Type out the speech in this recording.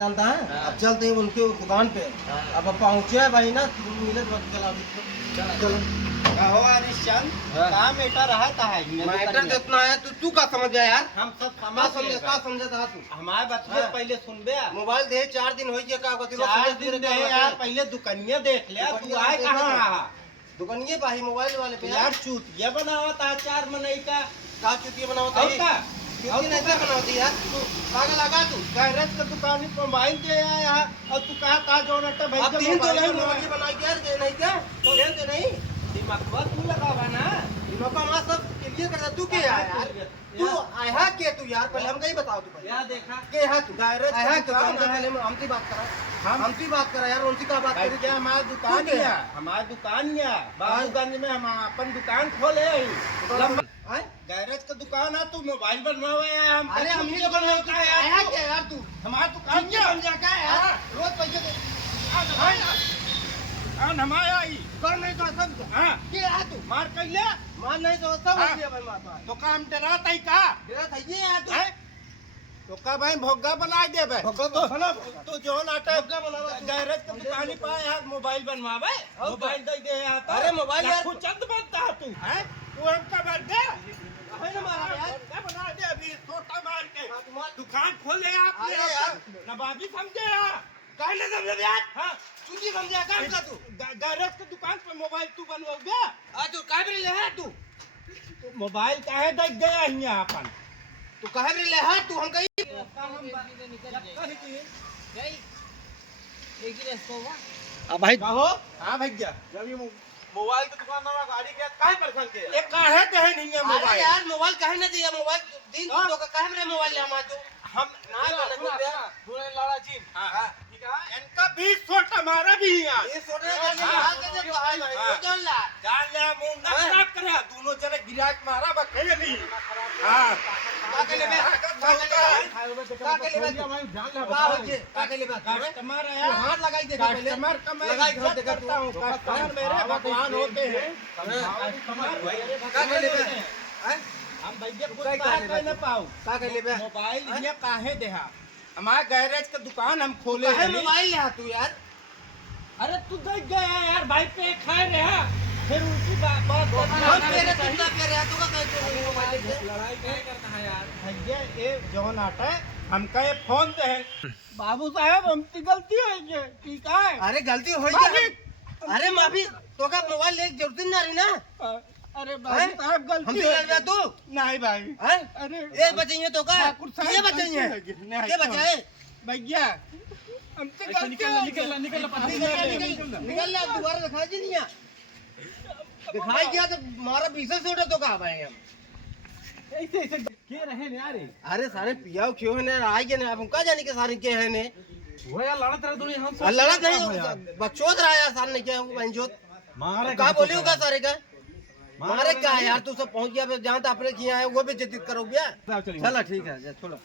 चलता है। हाँ। अब चलते हैं उनके दुकान पे। हाँ। अब पहुँचे है भाई ना, तुम मिले तो चला चलो। कहो हरिश्चंद, हाँ। का मैटर रहता है मैटर तो इतना है, तू का समझ गया यार? हम सब का समझ समझ गए का समझा था तू? हमारे बच्चे हाँ। पहले सुनबे मोबाइल दे 4 दिन हो गया, का बता? 4 दिन दे यार, पहले दुकानिया देख ले, तू आए कहाँ रहा? दुकानिए भाई मोबाइल वाले पे यार चूतिया बनावा था 4 मनई का का चुतिया बनावता और है? का चुतिया नहीं बनावती यार, तू पागल लगा तू। गैरेज का दुकान में मोबाइल दे आया है और तू कहा जो नटा भाई अब 3 तो नहीं मोबाइल बना के यार दे नहीं क्या? तो दे नहीं दिमाग तू लगावा ना दिमाग में सब क्लियर कर दे। तू के यार? तू आया के तू यार? पहले हमको ही बताओ तू पहले। क्या देखा के है तू? गैरेज आया का के दुकान हम है। पहले हमसे बात करा। हम- हमसे बात करा यार, उनसे का बात भाई करी? क्या हमारी दुकान तू क्या? है हमारी दुकान है बाबूगंज में हम अपन दुकान खोले हैं आए? गैरेज का दुकान है तू मोबाइल बनवावे है हम अरे हम ही लोग बनवाते हैं। आया के यार तू? हमारी दुकान क्या बन जाएगा यार रोज पैसे दे। हमारा आई कर नहीं तो सब हाँ के है तू? मार कर ले मान नहीं तो सब हाँ। हो गया भाई माता। तो काम डरा तई का तेरा था ये है तू? हैं? तो का भाई भोगा बना दे बे भोगा तो बना। तो जो नाटक भोगा बनावा तू। गैरेज का दुकान ही पाए यार मोबाइल बनवावे और मोबाइल दे दे यार तो। अरे मोबाइल यार- लाखों चंद बनता है तू हैं तू हमका मार दे है ना मारा यार? क्या बना दे अभी छोटा मार के हाँ, तुम्हारा दुकान खोले आपने अरे यार। नवाबी समझे यार काहे ना समझ यार? हाँ चुती समझा काम का तू? गैरेज के दुकान पे मोबाइल तू बनवाओगे आ तू काहे पे ले है तू? तो मोबाइल काहे देख गया यहाँ अपन तू काहे पे ले है तू? हम कहीं अब भाई कहो हाँ भैया जब ये मोबाइल की दुकान ना गाड़ी के काहे परेशान के ये काहे कहे नहीं है अरे मोबाइल यार मोबाइल काहे ना दिया? मोबाइल दिन हाँ। तो का काहे पे मोबाइल ले हमारा तू? हम ना गाना तू यार। सुने लाला जी हाँ। ठीक है इनका 20 छोटा हमारा भी है यार ये सोने का हाँ। हाल के जब हाल है हाँ। तो जान ला। जान ले मुंह ना हाँ। खराब करे दोनों जने गिराक मारा बखे नहीं हाँ का के ले बे? का के ले? का के ले बे? का हो जे? का के ले बे? कस्टमर है तू यार हाथ लगाई दे पहले। कस्टमर का मैं लगाई घर इज्जत देखा तू। करता हूँ कस्टमर मेरे भगवान होते हैं का के ले बे? हैं? हम भैया कुछ काय कहा करे कह न तू? पाऊ का के ले बे? मोबाइल ये काहे देहा हमारे गैरेज का दुकान हम खोले काहे हैं मोबाइल ले आ तू यार? अरे तू देख गया यार भाई पे खाए रहा फिर उनकी बात हम तेरे कितना प्यारे है तू का कहे मोबाइल ले? लड़ाई नहीं करता है यार भैया ये जो नाटा है हमका ये फोन दे बाबू साहब हमसे गलती हो गई ठीक है अरे गलती हो माफी। गई। अरे माफी तो का मोबाइल ले जरूरत नहीं आ रही ना? अरे हैं? बाबू साहब गलती हमसे हो लड़ रहा गई तू? नहीं भाई हैं? अरे ये बचाइए तो का? ठाकुर साहब ये बचाइए? गलती हो गई। ये बचाए? भैया हमसे गलती हो गई निकल ले दोबारा दिखाई जी नहीं है। दिखाई किया तो मारा 20 सोटा तो कहा भाई हम। ऐसे ऐसे के रहे ने यार अरे सारे पियाओ क्यों है ने आए के ने अब का जाने के सारे के है ने? वो यार लड़त रहे दुनिया हम और लड़ा नहीं बकचोद रहा यार सारे ने क्या है बंजोत? मारे का बोली होगा सारे का? मारे क्या है यार? तू सब पहुंच गया जहाँ तक अपने किया है वो भी जतित करोगे। चलो ठीक है छोड़ो।